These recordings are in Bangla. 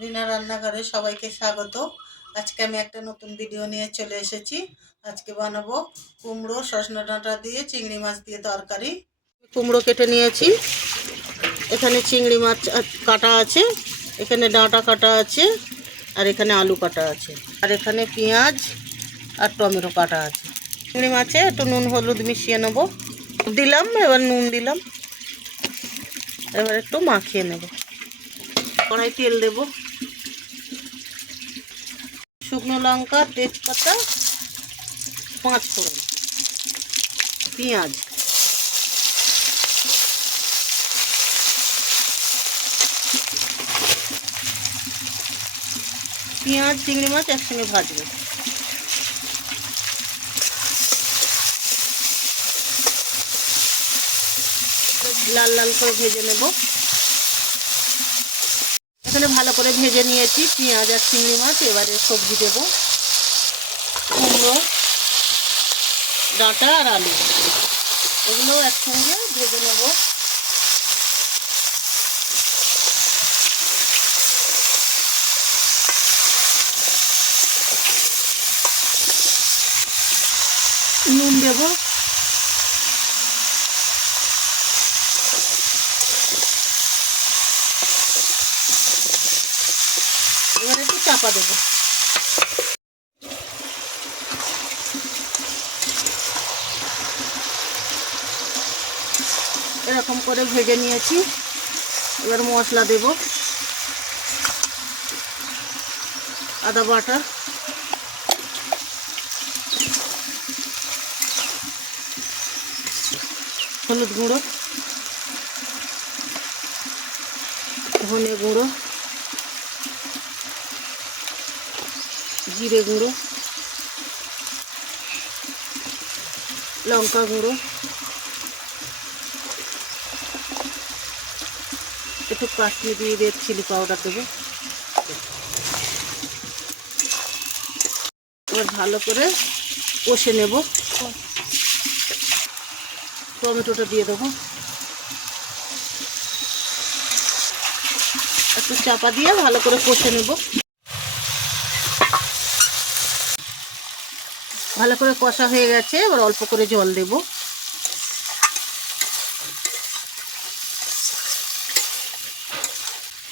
রিনা রান্নাঘরে সবাইকে স্বাগত। আজকে আমি একটা নতুন ভিডিও নিয়ে চলে এসেছি। আজকে বানাবো কুমড়ো সজনে ডাঁটা দিয়ে চিংড়ি মাছ দিয়ে তরকারি। কুমড়ো কেটে নিয়েছি, এখানে চিংড়ি মাছ কাটা আছে, এখানে ডাঁটা কাটা আছে, আর এখানে আলু কাটা আছে, আর এখানে পেঁয়াজ আর টমেটো কাটা আছে। চিংড়ি মাছে একটু নুন হলুদ মিশিয়ে নেব, দিলাম, এবার নুন দিলাম, এবার একটু মাখিয়ে নেব। কড়াই তেল দেব, শুকনো লঙ্কা, তেজপাতা, 5 ফোড়ন, পেঁয়াজ, চিংড়ি মাছ একসঙ্গে ভাজবো। লাল লাল করে ভেজে নেব। এখানে ভালো করে ভেজে নিয়েছি পেঁয়াজ আর চিংড়ি মাছ। এবারে সবজি দেব, কুমড়ো, ডাঁটা আর আলু, এগুলো একসঙ্গে ভেজে নেব। নুন দেব, এবার একটু চাপা দেব। এরকম করে ভেজে নিয়েছি, এবার মশলা দেব। আদা বাটা, হলুদ গুঁড়ো, ধনে গুঁড়ো, জিরে গুঁড়ো, লঙ্কা গুঁড়ো, একটু কাশ্মীরি রেড চিলি পাউডার দেবো। এবার ভালো করে কষে নেব। টমেটোটা দিয়ে দেবো, একটু চাপা দিয়ে ভালো করে কষে নেব। ভালো করে কষা হয়ে গেছে, এবার অল্প করে জল দেব।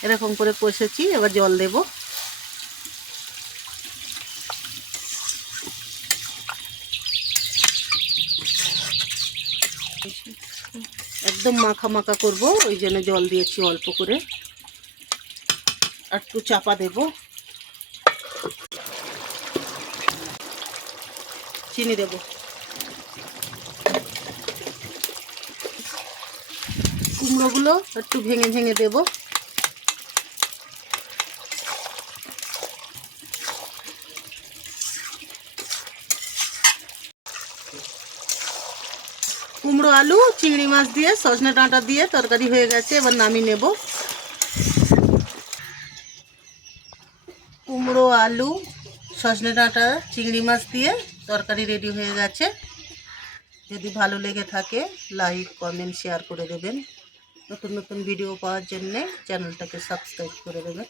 এরকম করে কষেছি, এবার জল দেব। একদম মাখা মাখা করব, ওই জন্য জল দিয়েছি অল্প করে। আর একটু চাপা দেব, চিনি দেব, কুমড়োগুলো একটু ভেঙে ভেঙে দেব। কুমড়ো আলু চিংড়ি মাছ দিয়ে সজনে ডাঁটা দিয়ে তরকারি হয়ে গেছে, এবার নামিয়ে নেব। কুমড়ো আলু সজনে ডাঁটা চিংড়ি মাছ দিয়ে তরকারি রেডি হয়ে গেছে। যদি ভালো লেগে থাকে লাইক কমেন্ট শেয়ার করে দেবেন। নতুন নতুন ভিডিও পাওয়ার জন্যে চ্যানেলটাকে সাবস্ক্রাইব করে দেবেন।